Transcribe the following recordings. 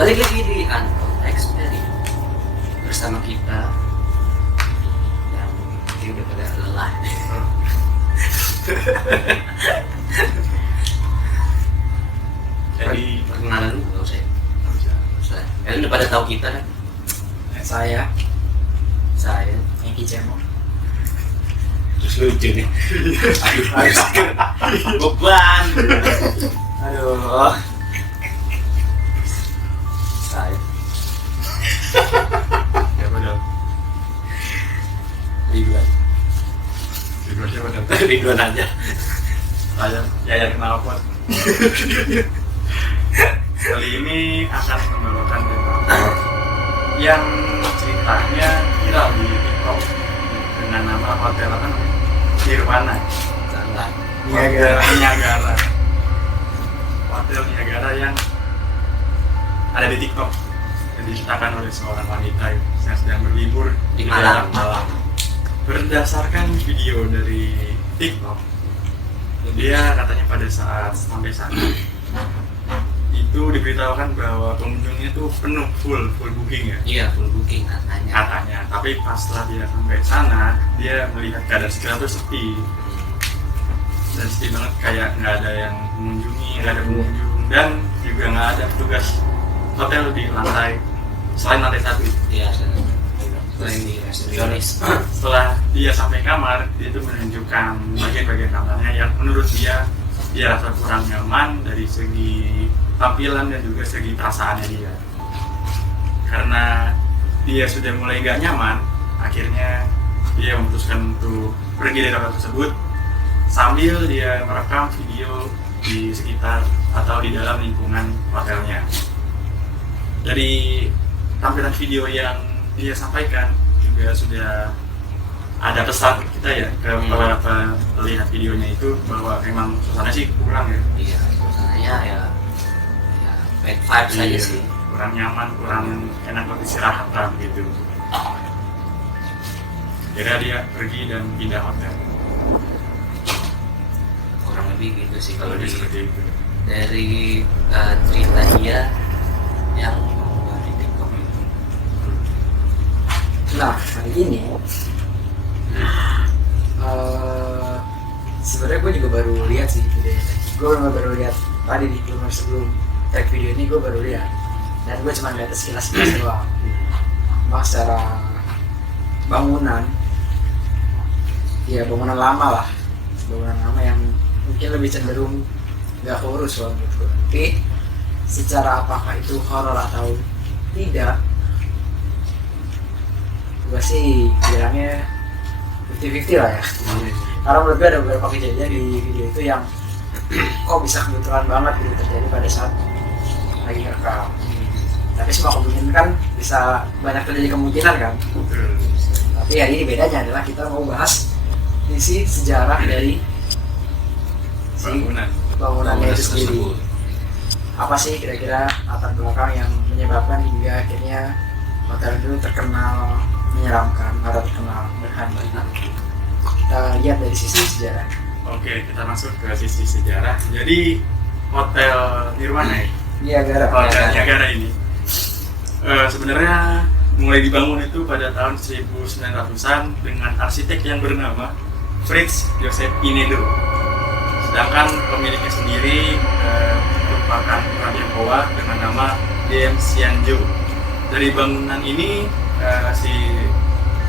Balik lagi di Untold Experience bersama kita yang udah pada lelah. Jadi perkenalan lu nggak usah. Kalian udah pada tahu kita kan? Saya Eki Cemo. Terus lucu nih. Beban. Aduh. Saya siapa dong? Ridwan. Ridwan siapa dong? Ridwan aja. Saya Yaya Knalpot. Kali ini akan membawakan tema yang ceritanya viral di TikTok dengan nama hotel apa namanya? Nirwana. Salah. Hotel Niagara. Hotel Niagara yang ada di TikTok yang diceritakan oleh seorang wanita yang sedang berlibur Di dalam Malang. Malang. Berdasarkan video dari TikTok, dia katanya pada saat sampai sana itu diberitahukan bahwa pengunjungnya itu penuh full booking ya Iya, full booking katanya. Tapi pas setelah dia sampai sana, dia melihat keadaan sekitar itu sepi dan sepi banget, kayak nggak ada yang mengunjungi, nggak ada pengunjung, dan juga nggak ada petugas hotel di lantai selain lantai 1. Iya, selain di resepsionis. Setelah dia sampai kamar, dia itu menunjukkan bagian-bagian kamarnya yang menurut dia rasa kurang nyaman dari segi tampilan dan juga segi perasaannya dia. Karena dia sudah mulai nggak nyaman, akhirnya dia memutuskan untuk pergi dari hotel tersebut sambil dia merekam video di sekitar atau di dalam lingkungan hotelnya. Dari tampilan video yang dia sampaikan juga sudah ada pesan kita ya ke para pelihat videonya itu, bahwa memang suasana sih kurang ya. Iya, suasananya ya bad vibes aja Iya, sih. kurang nyaman, kurang enak buat istirahat lah gitu. Jadi dia pergi dan pindah hotel. Kurang lebih gitu sih kalau Lebih di seperti itu. dari cerita dia yang di TikTok itu. Nah, hari ini sebenarnya gue juga baru lihat sih videonya. Gue baru lihat tadi di filmer sebelum tag video ini, gue baru lihat dan gue cuma lihat sekilas doang. Emang secara bangunan, ya bangunan lama lah, bangunan lama yang mungkin lebih cenderung nggak kurus loh gitu. Tapi secara apakah itu horor atau tidak, gue sih bilangnya 50-50 lah ya. Karena menurut gue ada beberapa kejadian di video itu yang kok bisa kebetulan banget gitu terjadi pada saat lagi ngerekam. Tapi semua kemungkinan kan bisa banyak terjadi kemungkinan kan. Tapi hari ini bedanya adalah kita mau bahas sisi sejarah dari bangunannya itu sendiri. Apa sih kira-kira latar belakang yang menyebabkan hingga akhirnya hotel itu terkenal menyeramkan atau terkenal berhantu? Kita lihat dari sisi sejarah. Oke, kita masuk ke sisi sejarah. Jadi hotel Nirwana ya? Niagara. Hotel Niagara ini sebenarnya mulai dibangun itu pada tahun 1900-an dengan arsitek yang bernama Fritz Joseph Pinedo. Sedangkan pemiliknya sendiri merupakan orang Tionghoa dengan nama Diem Xianzhou. Dari bangunan ini si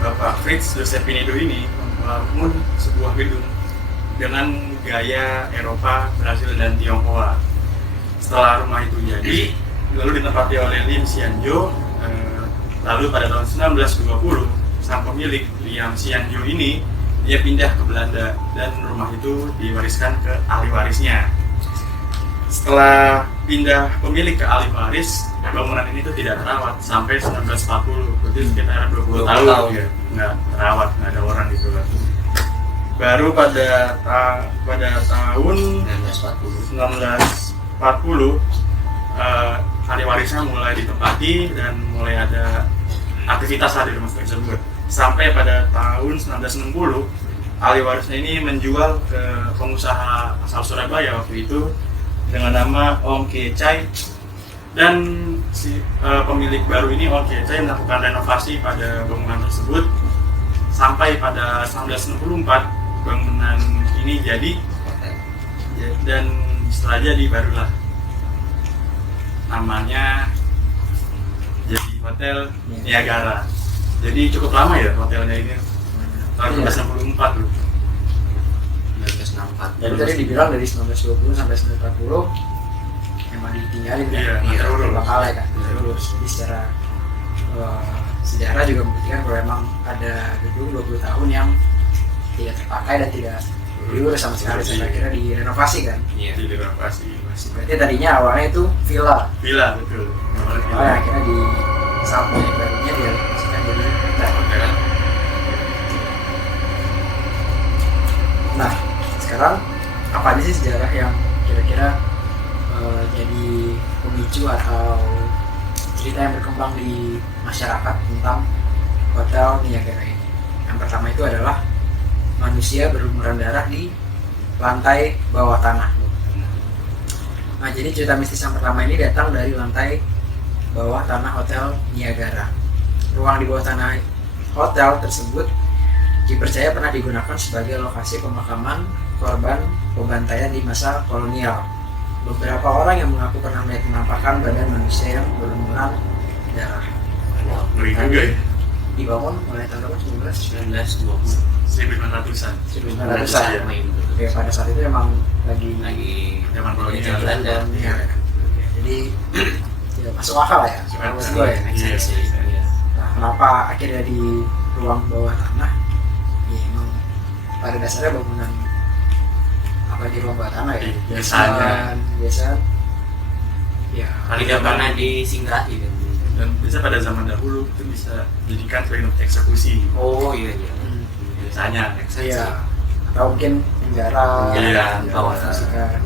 Bapak Fritz Joseph Pinedo ini membangun sebuah gedung dengan gaya Eropa, Brasil, dan Tionghoa. Setelah rumah itu jadi, lalu ditempati oleh Lim Xianzhou. Lalu pada tahun 1920, sang pemilik Liam Xianzhou ini dia pindah ke Belanda dan rumah itu diwariskan ke ahli warisnya. Setelah pindah pemilik ke ahli waris, bangunan ini tuh tidak terawat sampai 1940, berarti sekitar 20 tahun ya, nggak terawat, nggak ada orang gitu kan. Baru pada tahun 1940 ahli warisnya mulai ditempati dan mulai ada aktivitas di rumah tersebut. Sampai pada tahun 1960 ahli warisnya ini menjual ke pengusaha asal Surabaya waktu itu dengan nama Ong Kee Chai, dan si pemilik baru ini saya melakukan renovasi pada bangunan tersebut sampai pada 1964 bangunan ini jadi dan setelah jadi barulah namanya jadi Hotel Niagara. Jadi cukup lama ya hotelnya ini, tahun 1964 tuh. 1964. Jadi tadi dibilang dari 1920 sampai 1940 emang ditinggalin kan? Iya, terbengkalai kan, terus. Jadi secara sejarah juga membuktikan bahwa emang ada gedung 20 tahun yang tidak terpakai dan tidak diurus sama sekali sampai akhirnya direnovasi kan. Iya. Direnovasi. Berarti tadinya awalnya itu villa. Villa betul. Akhirnya di saat pemilik barunya direnovasikan jadi hotel. Nah, sekarang apa aja sih sejarah yang kira-kira jadi pemicu atau cerita yang berkembang di masyarakat tentang Hotel Niagara ini? Yang pertama itu adalah manusia berlumuran darah di lantai bawah tanah. Nah, jadi cerita mistis yang pertama ini datang dari lantai bawah tanah Hotel Niagara. Ruang di bawah tanah hotel tersebut dipercaya pernah digunakan sebagai lokasi pemakaman korban pembantaian di masa kolonial. Beberapa orang yang mengaku pernah melihat penampakan badan manusia yang berlumuran darah. Ngeri juga ya. Dibangun mulai tahun berapa? 1920. 1900-an. 1900-an. Oke, pada saat itu emang lagi zaman kolonial penjajahan Belanda. Iya. Jadi ya, masuk akal lah ya. Menurut gue ya. Iya. Nah, kenapa akhirnya di ruang bawah tanah? Ya, emang pada dasarnya bangunan apa di ruang bawah tanah ya? Biasa. Ya. Tidak pernah disinggahi kan. Dan biasa pada zaman dahulu itu bisa dijadikan sebagai tempat eksekusi. Oh iya. Biasanya eksekusi. Iya. Atau mungkin penjara. Iya, bawah tanah.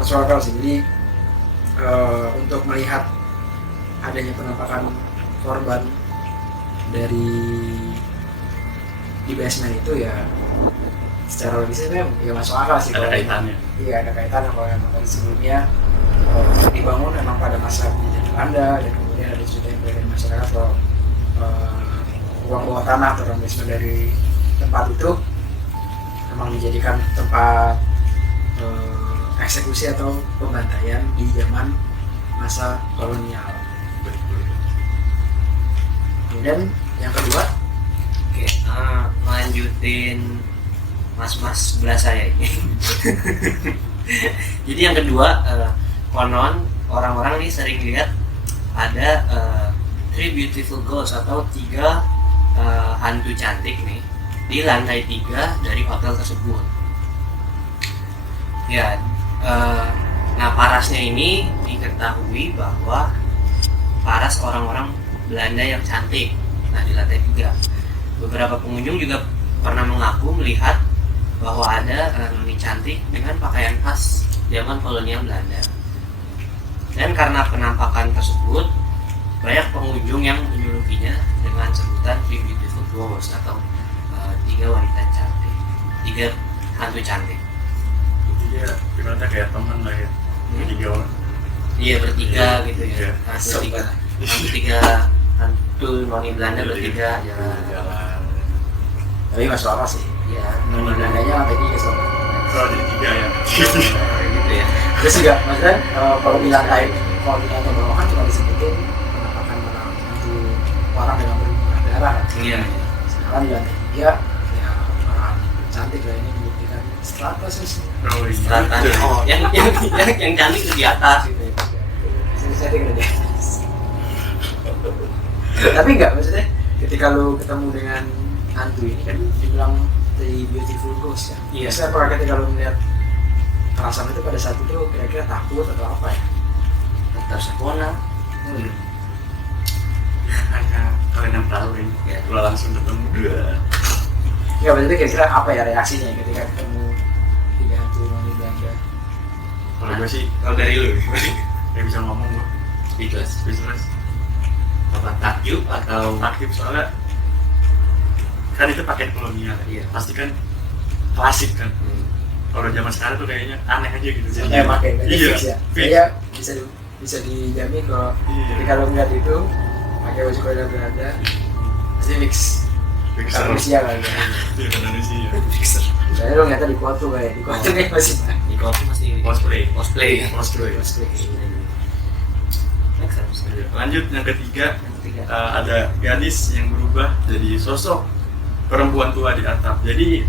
Masuk akal sih. Jadi untuk melihat adanya penampakan korban dari di basement itu ya secara logisnya ya masuk akal sih. Ada kaitannya. Iya, ada kaitannya kalau yang tadi sebelumnya dibangun memang pada masa penjajahan Belanda dan kemudian ada cerita yang beredar di masyarakat bahwa ruang bawah tanah atau ruang basement dari tempat itu memang dijadikan tempat eksekusi atau pembantaian di zaman masa kolonial. Kemudian yang kedua, Oke, melanjutin mas-mas sebelah saya ini. Jadi yang kedua, konon orang-orang nih sering lihat ada 3 beautiful ghosts atau 3 hantu cantik nih di lantai 3 dari hotel tersebut. Ya, nah parasnya ini diketahui bahwa paras orang-orang Belanda yang cantik. Nah di lantai 3 beberapa pengunjung juga pernah mengaku melihat bahwa ada noni cantik dengan pakaian khas zaman kolonial Belanda. Dan karena penampakan tersebut, banyak pengunjung yang menjulukinya dengan sebutan 3 beautiful ghosts atau 3 wanita cantik, 3 hantu cantik. Iya, gimana kayak teman lah ya. Bertiga orang. Iya bertiga gitu ya. Iya. Tiga hantu noni Belanda bertiga jalan. tapi masuk akal sih. Iya. Noni Belandanya lantai 3 soalnya. Kalau jadi 3 ya. Gitu ya. Terus juga maksudnya kalau di lantai bawah kan cuma disebutin penampakan hantu orang dengan berlumuran darah kan. Iya. Sekarang di lantai 3 ya orang cantik lah, ini membuktikan strata sih. Oh iya. Ratanya yang cantik itu di atas gitu. Saya udah di atas. Tapi enggak, maksudnya ketika lu ketemu dengan hantu ini kan dibilang the beautiful ghost kan. Iya. Biasanya apakah ketika lu melihat perasaan itu pada saat itu kira-kira takut atau apa ya? Tersepona. Hanya kalian yang tahu ini. Ya. Kalau langsung ketemu dua. Enggak, berarti kira-kira apa ya reaksinya ketika ketemu 3 hantu noni Belanda? Kalau gue sih, Kalau dari lu, gak bisa ngomong gue. speechless. Speechless. Apa takjub atau Aktif soalnya kan itu pakai kolonial. Iya. Pasti kan klasik kan. Kalau zaman sekarang tuh kayaknya aneh aja gitu. Kayak pakai iya, fix ya. fix. Kayak bisa bisa dijamin kalau Iya. ketika lo ngeliat itu pakai baju koridor Belanda pasti fix Fixer. manusia kali ya. Iya, manusia. Soalnya lo ngeliatnya di Kotu kayak di Kotu kayak masih Di kopi masih Cosplay. cosplay. Cosplay. Make sense. Lanjut yang ketiga, Yang ketiga. ada gadis yang berubah jadi sosok perempuan tua di atap. Jadi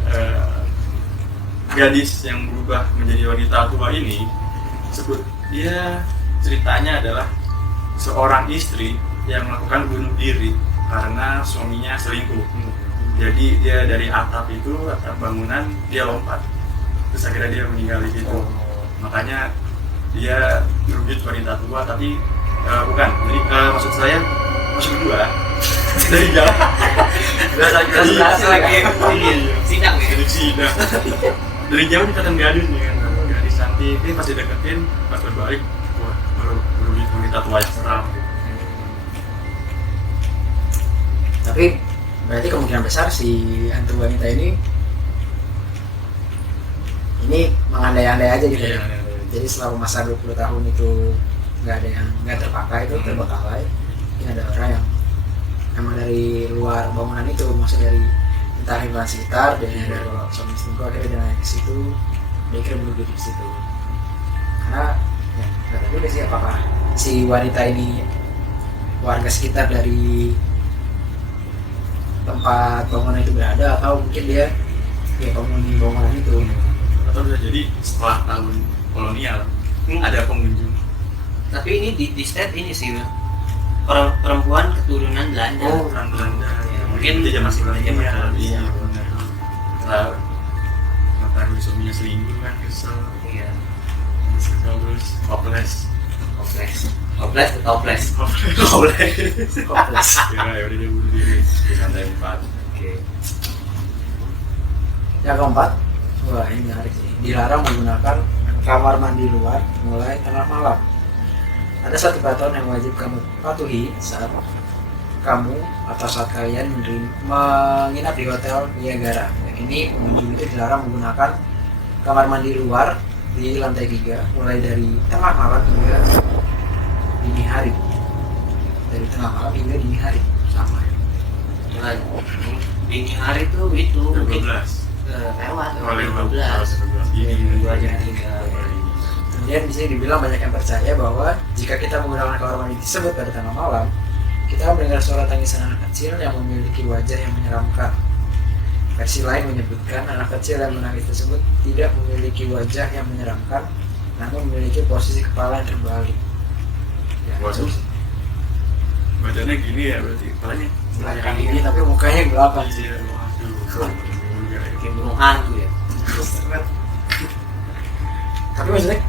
gadis yang berubah menjadi wanita tua ini dia ceritanya adalah seorang istri yang melakukan bunuh diri karena suaminya selingkuh. Jadi dia dari atap bangunan dia lompat, terus akhirnya dia meninggal di situ. Makanya dia berwujud wanita tua, tapi bukan. Jadi maksud saya maksud gua dari jauh. Presentasi lagi. Sidang ya. Dari sidang. Dari jauh dikatakan gadis nih kan, gadis cantik. Ini pas dideketin, pas berbalik, wah berwujud wanita tua yang seram. Tapi berarti kemungkinan besar si hantu wanita ini mengandai-andai aja gitu ya. Jadi selama masa 20 tahun itu nggak ada yang nggak terpakai itu terbengkalai. Mungkin ada orang yang emang dari luar bangunan itu, maksudnya dari entah lingkungan sekitar, dan dari kalau suami selingkuh akhirnya dia naik ke situ, dia kira bunuh diri di situ. Karena ya nggak tahu juga sih apakah si wanita ini warga sekitar dari tempat bangunan itu berada atau mungkin dia ya penghuni bangunan itu. Atau bisa jadi setelah tahun kolonial ada pengunjung. Tapi ini di state ini sih perempuan keturunan Belanda. Orang Belanda. Ya, Mungkin mungkin dia masih zaman kolonial. kolonial. Iya benar. Setelah mengetahui suaminya selingkuh kan kesel. Iya. Kesel terus hopeless. Hopeless. Hopeless. Kompleks. Ya udah dia bunuh diri di lantai 4. Oke. Yang keempat, wah ini menarik sih. Dilarang menggunakan kamar mandi luar mulai tengah malam. Ada satu peraturan yang wajib kamu patuhi saat kamu atau saat kalian menginap di hotel Niagara. Yang ini pengunjung itu dilarang menggunakan kamar mandi luar di lantai 3 mulai dari tengah malam hingga dini hari. Dari tengah malam hingga dini hari sama. Nah, dini hari tuh itu mungkin 12. lewat Mulai 12. 12. Ini 2 jam 3. Kemudian di sini dibilang banyak yang percaya bahwa jika kita menggunakan kamar mandi tersebut pada tengah malam, kita mendengar suara tangisan anak kecil yang memiliki wajah yang menyeramkan. Versi lain menyebutkan anak kecil yang menangis tersebut tidak memiliki wajah yang menyeramkan, namun memiliki posisi kepala yang terbalik. Ya, Waduh. Badannya gini ya berarti kepalanya belakang ini tapi mukanya ke belakang. Iya, waduh. Kayak burung hantu ya. Tapi maksudnya,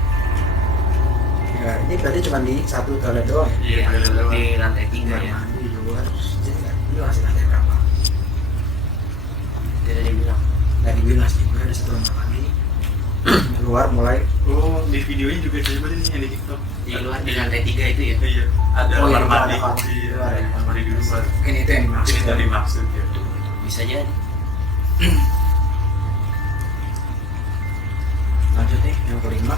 ya ini berarti cuma di satu toilet doang ya? Iya, Iya, ada di lantai 3 Kamar ya. mandi di luar, jadi ini masih lantai berapa? Tidak dibilang. Nggak dibilang sih, gue ada satu kamar mandi luar mulai. Oh, di videonya juga coba nih yang di TikTok. Di luar di lantai 3 itu ya. Iya, ada Oh, iya, kamar mandi. ada kamar mandi di Iya, luar ada ya. kamar mandi di luar. Mungkin itu yang dimaksud. Ini tadi maksud ya. Bisa jadi. Lanjut nih yang kelima.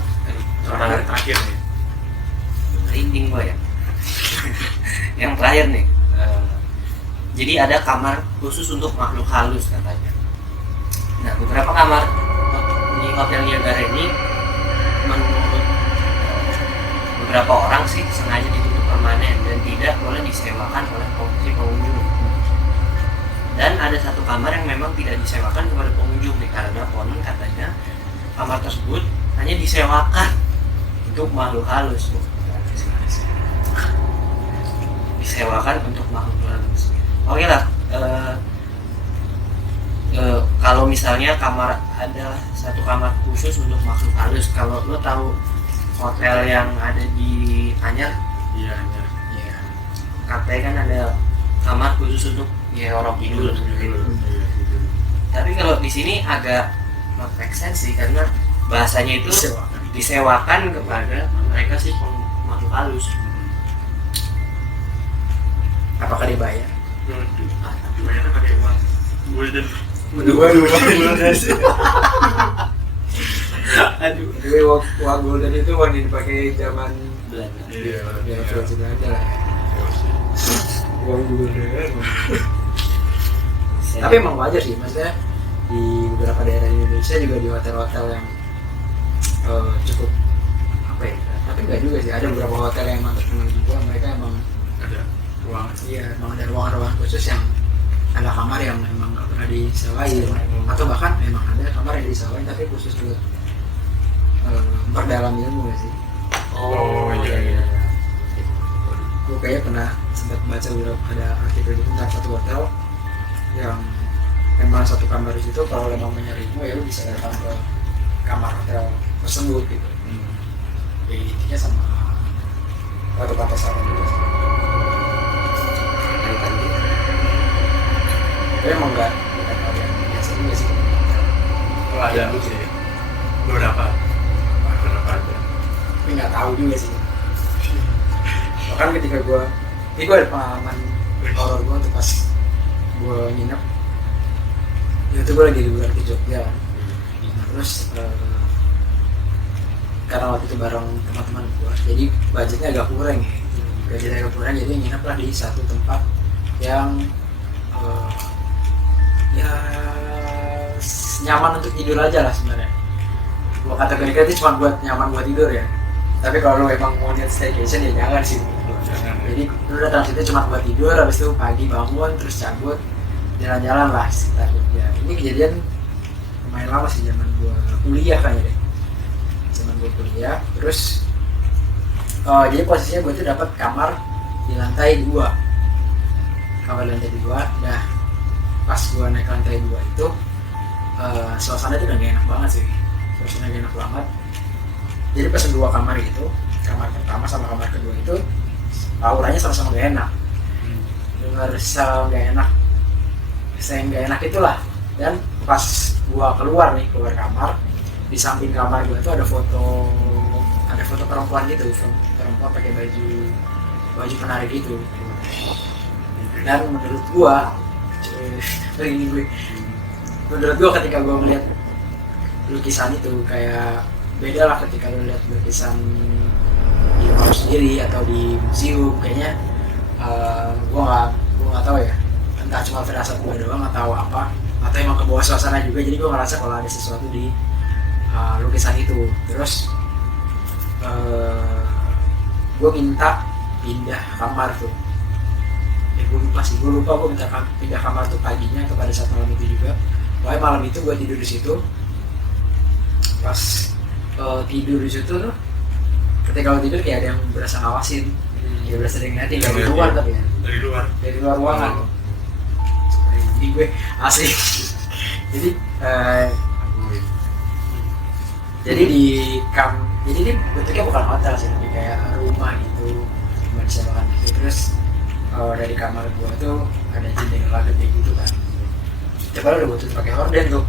Terakhir nih. Merinding gua ya. Yang terakhir nih. Jadi ada kamar khusus untuk makhluk halus katanya. Nah, beberapa kamar di Hotel Niagara ini menurut beberapa orang sih sengaja ditutup permanen dan tidak boleh disewakan oleh si pengunjung. Dan ada satu kamar yang memang tidak disewakan kepada pengunjung nih, karena konon katanya kamar tersebut hanya disewakan untuk makhluk halus. Disewakan untuk makhluk halus. Oke lah, kalau misalnya kamar ada satu kamar khusus untuk makhluk halus, kalau lo tahu hotel yang ada di Anyar, Iya, hanya. Ya. katanya kan ada kamar khusus untuk ya orang tidur. Tapi kalau di sini agak not make sense sih, karena bahasanya itu disewakan kepada mereka sih makhluk halus. Apakah dia bayar? Bayarnya pakai uang golden. Dua. Aduh. Jadi uang golden itu uang yang dipakai zaman Belanda. Iya, Ya influencer Belanda lah ya. Uang gubernur. Tapi emang wajar sih, maksudnya di beberapa daerah di Indonesia juga di hotel-hotel yang cukup apa ya, tapi enggak juga sih, ada beberapa hotel yang emang terkenal juga, mereka emang ada ruang. iya emang ada ruangan-ruangan khusus yang ada kamar yang emang nggak pernah disewain, atau bahkan emang ada kamar yang disewain tapi khusus buat memperdalam ilmu nggak sih. Oh, iya. Gue kayaknya pernah sempat baca beberapa ada artikel gitu tentang satu hotel yang memang satu kamar di situ, kalau memang mencari ilmu ya lu bisa datang ke kamar hotel tersebut gitu. Ya intinya sama waktu pantai saran juga sih. Kaitan gitu. Tapi emang nggak hal yang biasa juga sih. Oh, ada sih. Beberapa ada. Tapi nggak tahu juga sih. Bahkan ketika gue ada pengalaman horor gue tuh pas gue nginep, itu gue lagi liburan ke Jogja. Nah, terus karena waktu itu bareng teman-teman gue, jadi budgetnya agak kurang ya. Budgetnya agak kurang, jadi nginep lah di satu tempat yang ya nyaman untuk tidur aja lah sebenarnya. Gue kategorikan itu cuma buat nyaman buat tidur ya. Tapi kalau lu emang mau lihat staycation ya jangan sih. Jangan. Jadi lu datang situ cuma buat tidur, habis itu pagi bangun terus cabut jalan-jalan lah sekitar Jogja. Ini kejadian lumayan lama sih, zaman gua kuliah kayaknya deh. Zaman gua kuliah, terus jadi posisinya gua tuh dapat kamar di lantai 2. Kamar di lantai 2. Nah, pas gua naik lantai 2 itu suasana tuh udah gak enak banget sih. Suasana gak enak banget. Jadi pesen 2 kamar gitu, kamar pertama sama kamar kedua itu auranya sama-sama gak enak. Dengar sound gak enak, saya gak enak itulah. Dan pas gua keluar kamar, di samping kamar gua tuh ada foto perempuan gitu, perempuan pakai baju penari gitu. Dan menurut gua ketika gua melihat lukisan itu kayak beda lah ketika lu lihat lukisan di rumah sendiri atau di museum. Kayaknya gua nggak tahu ya, entah cuma firasat gua doang atau apa, atau emang kebawa suasana juga. Jadi gua ngerasa kalau ada sesuatu di lukisan itu. Terus gua minta pindah kamar tuh. Gue lupa gue minta pindah kamar tuh paginya atau pada saat malam itu juga. Pokoknya malam itu gue tidur di situ. Pas tidur di situ tuh, ketika lo tidur kayak ada yang berasa ngawasin, ya berasa ada yang ngeliatin dari luar tapi ya. Dari luar ruangan. Jadi gue asik. Jadi ini bentuknya bukan hotel sih, tapi kayak rumah gitu, cuma disewakan gitu. Terus dari kamar gua tuh ada jendela gede gitu kan. Coba udah gua tutup pakai horden tuh.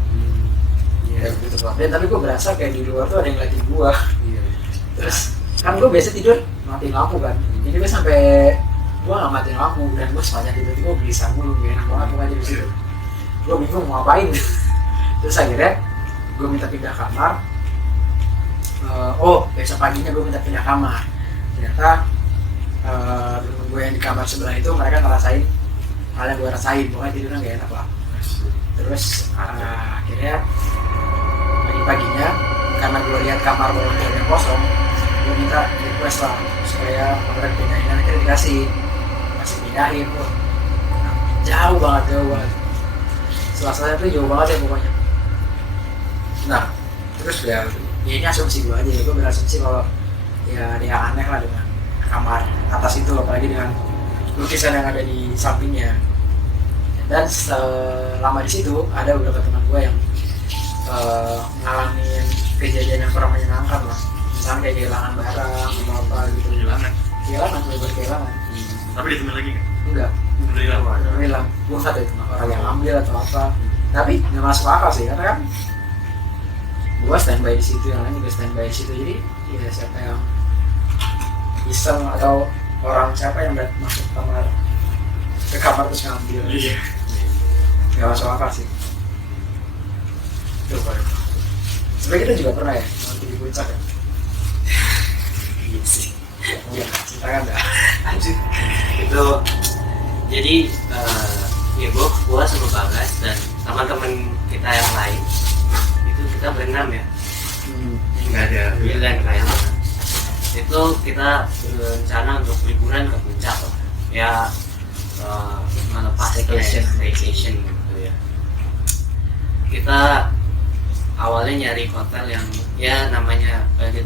Iya, gua tutup horden, tapi gua berasa kayak di luar tuh ada yang ngeliatin gua. Terus kan gua biasa tidur matiin lampu kan. Jadi gua sampai gua nggak matiin lampu dan gua sepanjang tidur itu gua gelisah mulu, gak enak banget gua aja di situ. Gua bingung mau ngapain. Terus akhirnya gua minta pindah kamar. Besok paginya gue minta pindah kamar. Ternyata temen gue yang di kamar sebelah itu mereka ngerasain hal yang gue rasain, pokoknya tidurnya gak enak lah. Terus akhirnya pagi-paginya karena gue lihat kamar volunteer yang kosong, gue minta request lah supaya mereka pindahin, akhirnya dikasih pindahin tuh. Jauh banget. Suasananya tuh jauh banget ya pokoknya. Nah terus ya ini asumsi gue aja ya, gue berasumsi kalau ya ada yang aneh lah dengan kamar atas itu, apalagi dengan lukisan yang ada di sampingnya. Dan selama di situ ada beberapa teman gue yang ngalamin kejadian yang kurang menyenangkan lah, misalnya kayak kehilangan barang atau apa gitu. Kehilangan. Tapi ditemuin lagi kan? Enggak, hilang. Gue nggak tahu itu orang yang ambil atau apa, tapi nggak masuk akal sih karena kan gue standby di situ, yang lain juga standby di situ. Jadi ya siapa yang iseng atau orang siapa yang masuk ke kamar terus ngambil, nggak masuk akal sih. Tuh baru. Sebenarnya kita juga pernah ya nanti di puncak ya. Iya sih. Iya, ceritakan dah. Anjir. Itu jadi ya gua sama Bagas dan teman-teman kita yang lain itu kita berenam ya, nggak ada Wildan kayaknya. Itu kita berencana untuk liburan ke puncak lah. Ya melepas staycation gitu ya. Kita awalnya nyari hotel yang ya namanya budget,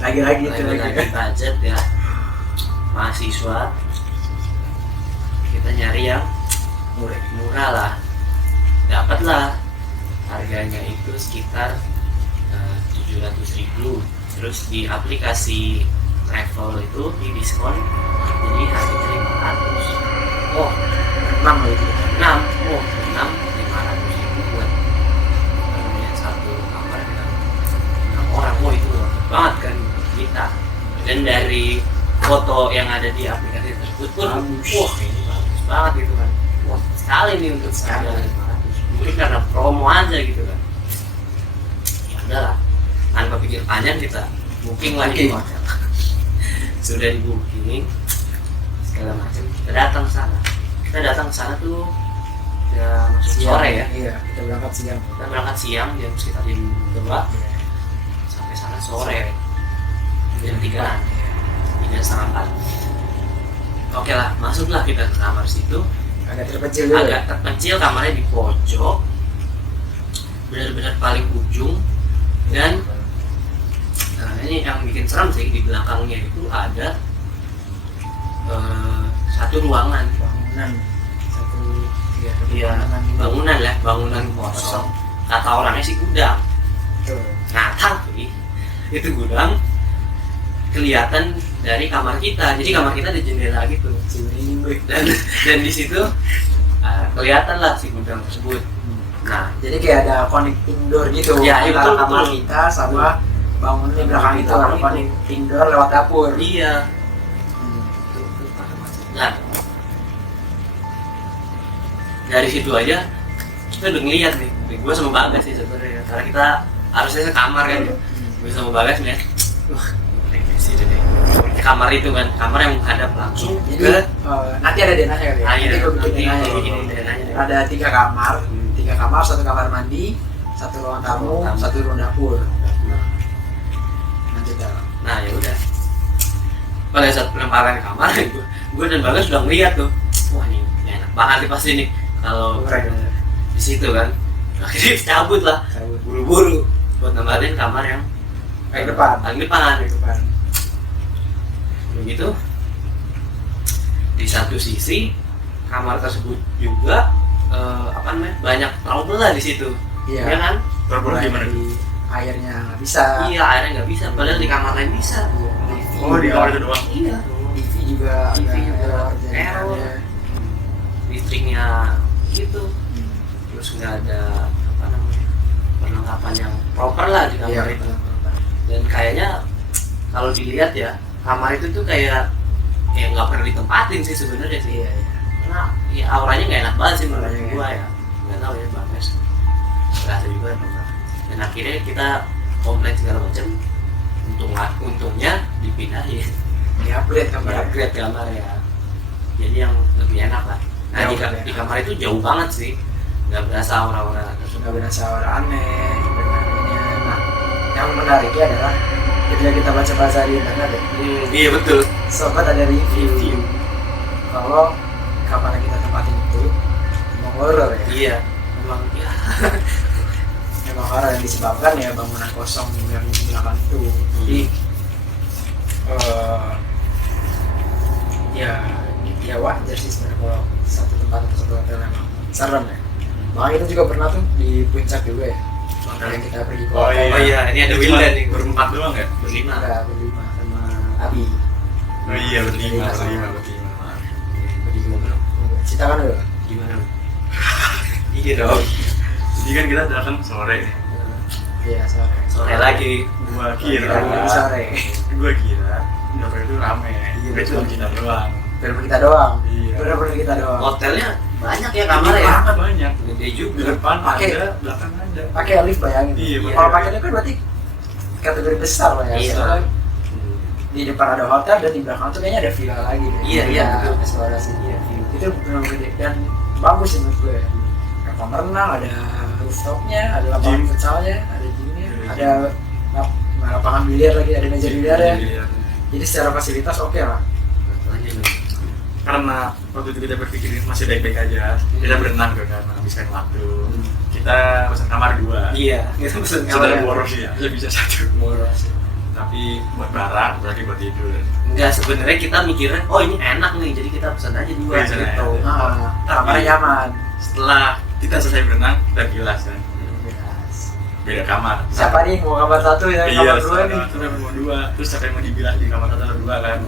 Lagi-lagi itu lagi budget ya, mahasiswa. Kita nyari yang murah lah, dapatlah harganya itu sekitar 700.000. Terus di aplikasi travel itu di diskon jadi harganya 500. Oh 6 itu. 500.000 buat satu kamar dengan 6 orang. Oh itu banget kan kita. Dan dari foto yang ada di aplikasi tersebut pun wah ini bagus banget gitu kan. Wah sekali nih untuk harga 500. Mungkin karena promo aja gitu kan. Ya udahlah, tanpa pikir panjang kita booking lagi hotel. Sudah di booking segala macam, kita datang ke sana tuh ya masuk sore ya. Iya, kita berangkat siang Jam sekitar jam 2 sampai sana sore jam 3-an, 3:30. Oke lah, masuklah kita ke kamar situ. agak terpencil dulu. Agak terpencil, kamarnya di pojok, benar-benar paling ujung. Dan ini yang bikin serem sih, di belakangnya itu ada satu ruangan, bangunan kosong. Kata orangnya sih gudang. Nah tapi itu gudang kelihatan dari kamar kita. Jadi kamar kita ada jendela gitu. Dan di situ kelihatan lah si gudang tersebut. Nah jadi kayak ada connecting door gitu ya, antara betul, kamar betul. kita sama bangunan di belakang itu, ada connecting door lewat dapur. iya. Nah dari situ aja kita udah ngeliat nih. Gue sama Bagas sih sebenarnya, karena kita harusnya sekamar kan. Gue sama Bagas ngeliat, wah situ deh. Kamar itu kan, kamar yang menghadap langsung Jadi ke nanti ada denahnya kali ya. iya, Nanti gue bikin nanti denahnya. bikin denahnya deh. Ada 3 kamar, 3 kamar, 1 kamar mandi, 1 ruang tamu, 1 ruang dapur. Lanjut dah. Nah ya udah, pada saat penempalan kamar gue dan Bagas sudah ngeliat tuh, wah ini enak banget nih pasti nih kalau di situ kan. Akhirnya cabut lah, buru-buru buat nempatin kamar yang Paling depan. paling depan. Begitu di satu sisi kamar tersebut juga banyak trouble lah di situ. Iya. Ya kan? Trouble gimana? Di airnya nggak bisa. Iya, airnya nggak bisa, padahal di kamar lain bisa. TV Oh di juga- kamar itu doang. Iya. TV juga TV agak juga error. error. Listriknya gitu, terus nggak ada perlengkapan yang proper lah di kamar Iya. itu. Dan kayaknya kalau dilihat ya, kamar itu tuh kayak nggak perlu ditempatin sih sebenarnya sih. Iya. Karena ya auranya nggak enak banget sih menurut Auranya gua ya. Nggak tahu ya Bagas. Berasa juga apa enggak. Dan akhirnya kita komplain segala macam. Untungnya dipindahin. Di-upgrade kamar. Upgrade kamar ya. Jadi yang lebih enak lah. Nah Jauh di, lebih di enak. kamar itu jauh banget sih. Nggak berasa aura-aura tersebut. Nggak berasa aura aneh dan lainnya. Nah, yang menariknya adalah ketika kita baca-baca di internet ya, Iya betul. sobat ada review kalau kamar yang kita tempatin itu memang horor ya. Iya. Memang ya. Memang horor yang disebabkan ya bangunan kosong yang di belakang itu. Jadi ya wajar sih sebenarnya kalau satu tempat atau satu hotel memang serem ya. Makanya kita juga pernah tuh di puncak juga ya. Yang kita pergi ke Oh, hotel. Oh iya, ini ada Wildan nih. Berempat doang ya? Berlima. Ada berlima sama Abi. Oh iya berlima. Berlima. Ceritakan dulu. Gimana? Iya dong. Jadi kan kita datang sore. Iya sore. Sore lagi. Gua kira Sore. dapur itu rame. Iya, Itu cuma betul. kita doang. Bener kita doang. Iya. Bener kita doang. Hotelnya banyak ya kamar ya. Banyak. Gede Di juga. depan Pakai- ada, belakang ada. Pakai lift bayangin. Iya, Kalau pakai lift kan berarti kategori besar lah ya. Iya. Soalnya di depan ada hotel dan di belakang tuh kayaknya ada villa lagi deh. Iya, iya, betul. Eksplorasi dia view itu benar gede dan bagus sih menurut gue. Ada kolam renang, ada rooftopnya, ada lapangan Gym. futsalnya, ada gymnya, ada lapangan biliar lagi, ada meja biliar ya. Jadi secara fasilitas oke lah. Karena waktu itu kita berpikirin masih baik-baik aja, kita berenang kan menghabiskan waktu. Kita pesan kamar 2. Iya, itu pesen Saudara kamar. boros ya, bisa 1. Boros. Tapi buat barang, berarti buat tidur. Enggak, sebenarnya kita mikirnya, oh ini enak nih, jadi kita pesan aja 2 Pesan gitu. aja. Nah, kamarnya nyaman. Setelah kita selesai berenang, udah gilas kan, beda kamar. Siapa nih mau kamar 1 ya? Iya, Kamar 2 nih. sampai mau 2, terus sampai mau dibilas di kamar 1 atau 2 kan.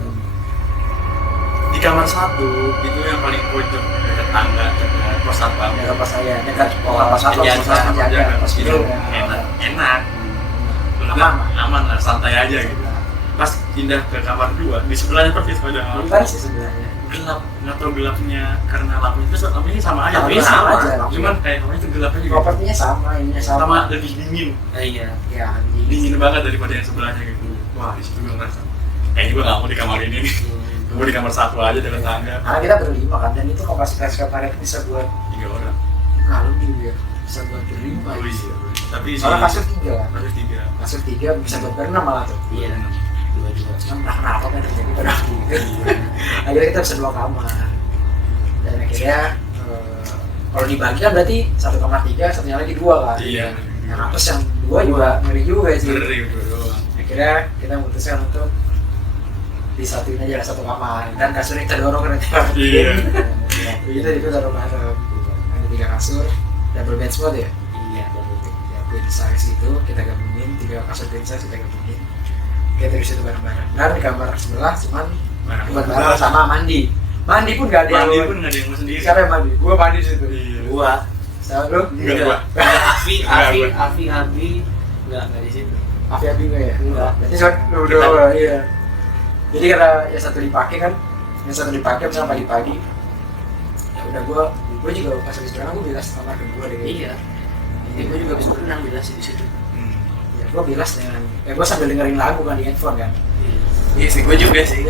Di kamar 1 itu yang paling pojok dekat tangga, dekat pos satpam. Ya pas saya dekat Oh, pas satu penjaga, pas penjaga pas itu itu enak. Aman lah, santai aja gitu. Pas pindah ke kamar 2, di sebelahnya persis padahal Gimana sih sebenarnya? gelap, nggak tahu gelapnya karena lampunya itu lampunya sama aja, Lampunya tapi sama aja, lampunya. cuman kayak lampunya itu gelapnya juga Propertinya sama, ininya sama sama. lebih dingin, Iya. Ya, dingin banget daripada yang sebelahnya gitu. Wah, di situ gue ngerasa kayaknya gue nggak mau di kamar ini nih, gue di kamar 1 aja dengan tangga. Karena kita berlima kan, dan itu kapasitas kamarnya bisa buat 3 orang. lebih ya, bisa buat berlima. Oh iya, tapi sih Soalnya kasur 3 kan, kasur 3. kasur 3 bisa buat berenam malah tuh. Iya. 2-2. Cuman entah kenapa kan terjadi pada waktu itu. Akhirnya kita bisa 2 kamar. Dan akhirnya kalau dibagi kan berarti 1 kamar 3, satunya lagi 2 kan. Iya. Yang atas yang 2 juga ngeri juga sih. Ngeri itu doang. Akhirnya kita memutuskan untuk disatuin aja 1 kamar dan kasurnya kita dorong ke rental. Iya. Itu taruh bareng. Ada 3 kasur, double bed spot ya. Iya. Ya queen size itu kita gabungin, 3 kasur queen size kita gabungin. Kita di situ bareng-bareng. Dan di kamar sebelah cuman buat bareng sama mandi. Mandi pun gak ada mandi yang pun nggak ada yang mau sendiri. siapa yang mandi? Gua mandi di situ. Iya. Gua. Sama lu? Enggak gua. Afi, Enggak, Abi. Enggak di situ. Afi enggak ya? Enggak. Berarti udah iya. Jadi karena yang satu dipakai kan, yang satu dipakai misalnya pagi-pagi. Ya udah gua juga pas habis berenang gua bilas kamar kedua deh. Iya. Jadi gua juga habis berenang bilas di situ. Ya gua bilas dengan gua sambil dengerin lagu kan di handphone kan. Iya sih, gua juga sih.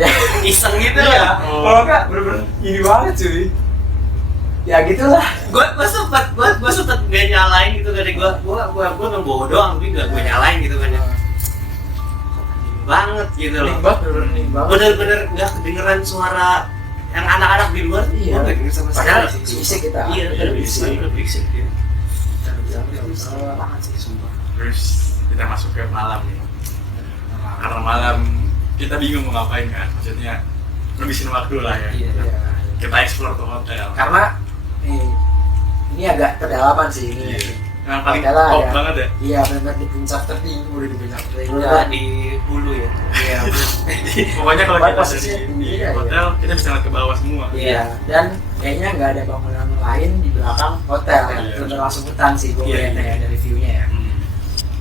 Iseng gitu Iya. ya. Kalau enggak bener-bener ini banget cuy. Ya gitulah. Gua sempet gak nyalain gitu kan. Gua ngebodo doang, tapi gak gua nyalain gitu kan. Banget gitu loh. Nimbat bener-bener banget. Bener-bener gak kedengeran suara yang anak-anak di luar. Iya. Gua gak denger sama Padahal sekali sih. berisik kita. Iya, udah berisik ya. Banget sih sumpah. Terus kita masuk ke malam nih. Karena malam kita bingung mau ngapain kan, maksudnya ngabisin waktu lah ya. Iya. Ya. Kita explore ke hotel. Karena ini agak pedalaman sih ini. Iya. Yang paling Hotel lah top ya. banget ya. Iya benar di puncak tertinggi, udah di puncak tertinggi. Udah di hulu ya. Iya. Pokoknya kalau Tempat kita posisinya dari tinggi di ya, hotel kita bisa ngeliat ke bawah semua. Iya. Dan kayaknya nggak ada bangunan lain di belakang hotel. Iya. Itu udah langsung hutan sih gue Iya, lihatnya iya. ya dari view-nya ya. Hmm.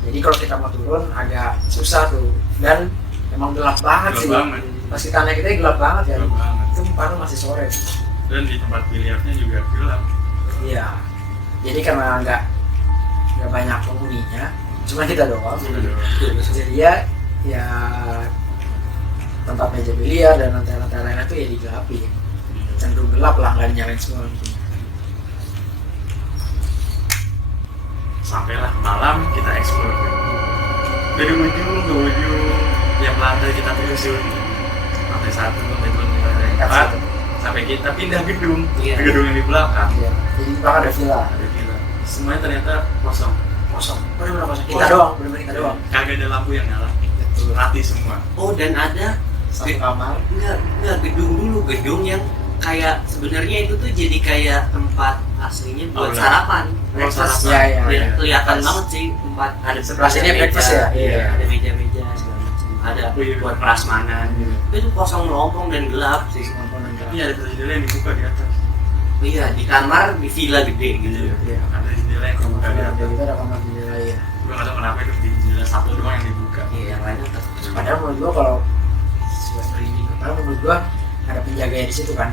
Jadi kalau kita mau turun agak susah tuh. Dan emang gelap banget Gelap sih. banget. Pas kita naik itu gelap banget ya. Gelap banget. Itu padahal masih sore. Dan di tempat biliarnya juga gelap. Iya. Jadi karena nggak banyak penghuninya, cuma kita doang. Jadi ya tempat meja biliar dan lantai-lantai lainnya tuh ya digelapin. Cenderung gelap lah, nggak dinyalain semua. Sampailah malam kita explore dari ujung ke ujung tiap lantai kita telusur, lantai 1, lantai 2, lantai 4 sampai kita pindah gedung Iya. ke gedung yang di belakang. Iya. Jadi di belakang ada villa. Ada villa. Semuanya ternyata kosong, Bener-bener kosong. Kita doang, bener-bener kita doang. kagak ada lampu yang nyala, Betul. mati semua. Oh, dan ada Satu kamar. enggak gedung yang kayak sebenarnya itu tuh jadi kayak tempat aslinya buat Oh, iya. sarapan. Breakfast. Iya, iya. Ya, kelihatan Breakfast. banget sih tempat ada Sebelah sini breakfast ya? Iya, Iya. ada meja-meja segala macam. Ada Oh, iya. buat prasmanan. Itu kosong melompong dan gelap sih. Tapi ada satu jendela yang dibuka di atas. Iya, di kamar di villa gede gitu. Iya. Ada jendela yang dibuka di Ada atas. kita ada kamar villa ya. Gue nggak tahu kenapa itu di jendela 1 doang yang dibuka. Iya, yang lainnya tertutup. Padahal menurut gua kalau sesuai merinding, padahal menurut gua ada penjaganya di situ kan.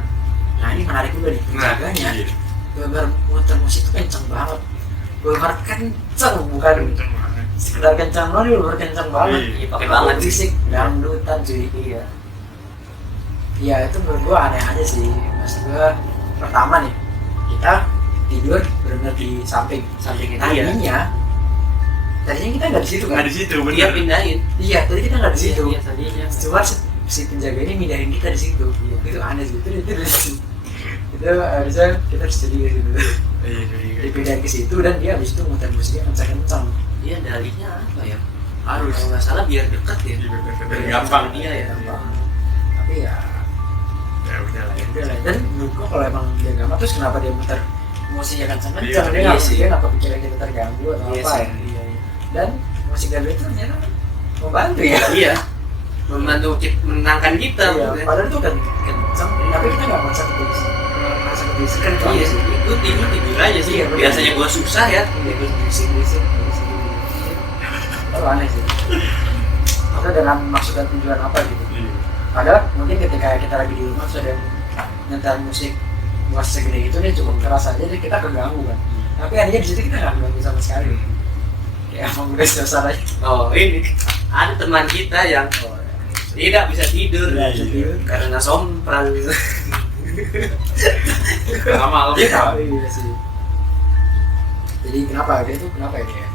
Nah ini menarik juga nih penjaganya. Iya. Bener muter musik itu kenceng banget. Bener kenceng bukan Kenceng banget. sekedar kencang doang dia udah kencang banget. Iya, pakai banget sih. Fisik dangdutan cuy. Iya. Iya itu menurut gua aneh aja sih. Maksud gua pertama nih kita tidur benar-benar di samping. Samping itu Tadinya kita nggak di situ kan? Nggak di situ, Dia bener. pindahin. Iya, tadi kita nggak di situ. Iya, tadinya. Cuma si penjaga ini mindahin kita di situ. Iya. Itu aneh sih. Itu harusnya kita harus jadi gitu. Iya. Dipindahin ke situ dan dia habis itu muter musiknya kencang-kencang. Iya, dalihnya apa ya? Harus kalau nggak salah biar dekat ya. Biar gampang. Dia ya. Gampang. Tapi ya Ya udah lah ya. udah lah. Dan menurut gua kalau emang dia gampang terus kenapa dia muter musiknya kencang-kencang? Iya, Dia iya nggak sih. dia nggak kepikiran kita terganggu atau Iya apa sih. ya? Dan musik Garbo itu ternyata membantu ya. Iya. Membantu menenangkan kita. Iya, gitu ya. padahal itu kan kencang, tapi kita nggak merasa kebiasaan kan Iya sih, ikut tidur aja sih. Iya, bener. Biasanya gua susah ya. Iya, bisik. Itu aneh sih. Atau dengan maksud dan tujuan apa gitu. Iya. Padahal mungkin ketika kita lagi di rumah terus ada yang nyetel musik buat segede itu dia cukup keras aja jadi kita keganggu kan. Tapi akhirnya di situ kita nggak keganggu sama sekali. Ya emang udah suasananya. Oh ini ada teman kita yang Oh, ya. tidak bisa tidur Tidak bisa tidur. karena sompral. Sama Iya, iya sih. Jadi kenapa dia tuh kenapa ya dia?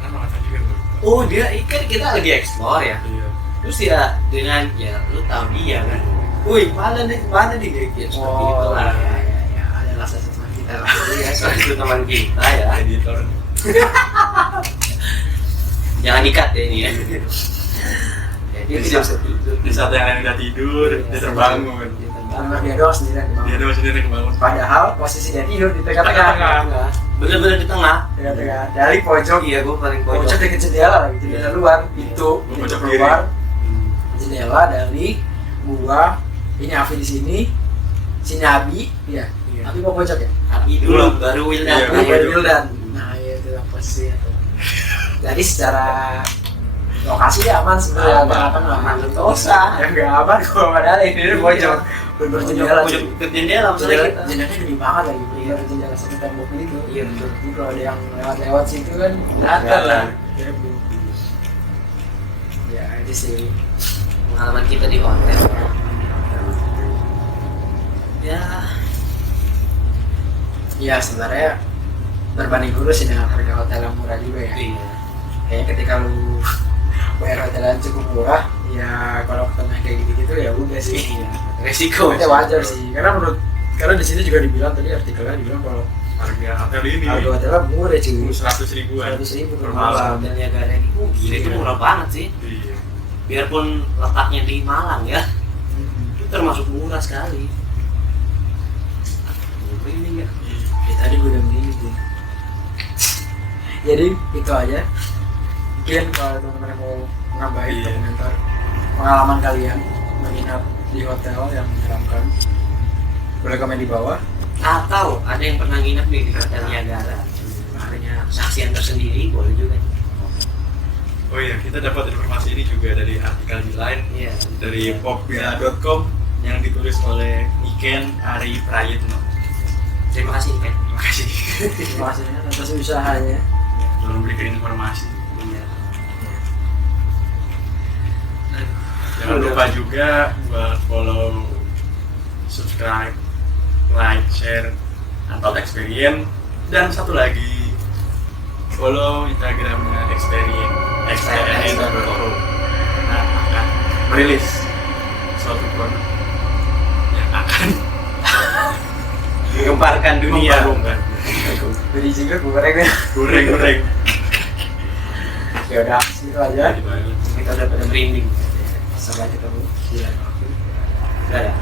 Emang ada juga tuh. Oh dia ikan kita lagi explore ya. Iya. Terus dia dengan ya lu tahu dia kan. Wih mana nih dia seperti itu lah. Ya, adalah sesuatu kita lah. Iya soal itu teman kita ya. Editor. Jangan dikat ya ini ya. Ya, dia tidak bisa tidur. Di saat yang lain udah tidur, dia terbangun. Karena dia doang sendirian di Dia bawah. doang sendiri kebangun. Padahal posisi dia tidur di tengah-tengah. Tengah-tengah. Bener-bener di tengah. Tengah-tengah. Dari pojok. Iya gua paling Pojok pojok. dekat jendela lagi. Jendela luar, pintu Pojok keluar. Jendela dari gua. Ini Afi di sini. Sini Abi. Iya. Iya. Abi mau pojok ya? Abi dulu baru Wildan. Iya, Nah, pojok. Wildan. Nah, iya itu yang posisi itu. Jadi secara lokasi dia aman sebenarnya, Aman. aman. Dosa. Yang nggak aman gua padahal ini pojok. Bener jendela. Pojok ke jendela maksudnya kita. Jendelanya gede banget lagi. Bener jendela sampai tembok itu. Iya betul. Jadi kalau ada yang lewat-lewat situ kan kelihatan Kelihatan. lah. Ya itu sih. Pengalaman kita di hotel. Ya Ya sebenarnya berbanding lurus sih dengan harga hotel yang murah juga ya. iya. Kayaknya ketika lu bayar hotel yang cukup murah, ya kalau ketemu kayak gitu-gitu ya udah sih. Iya. Resiko. Itu wajar sih. Karena di sini juga dibilang tadi artikelnya dibilang kalau Harga hotel ini harga hotelnya murah cuy. 100.000-an 100.000 per per malam. malam. Hotel Niagara ini, gila itu murah banget sih. Iya. Biarpun letaknya di Malang ya, itu termasuk murah sekali. Ini ya. Ya, tadi gue udah begini tuh. Jadi itu aja. Mungkin kalau teman-teman mau nambahin Iya. komentar pengalaman kalian menginap di hotel yang menyeramkan, boleh komen di bawah. Atau ada yang pernah nginep nih di Hotel Niagara, punya saksian tersendiri, boleh juga. Oh iya, kita dapat informasi ini juga dari artikel di Line Iya. dari popbella.com yang ditulis oleh Niken Ari Prayitno. Terima kasih Ken. Terima kasih Terima kasih atas usahanya. telah memberikan informasi. Iya. Jangan lupa juga buat follow, subscribe, like, share, Untold Experience, dan satu lagi follow Instagramnya experience.co. Nah, akan merilis suatu produk yang akan Menggemparkan dunia. membanggakan. Beri juga goreng. Goreng. Ya udah, segitu aja. Kita udah pada merinding. Sampai ketemu di lain waktu. Dadah.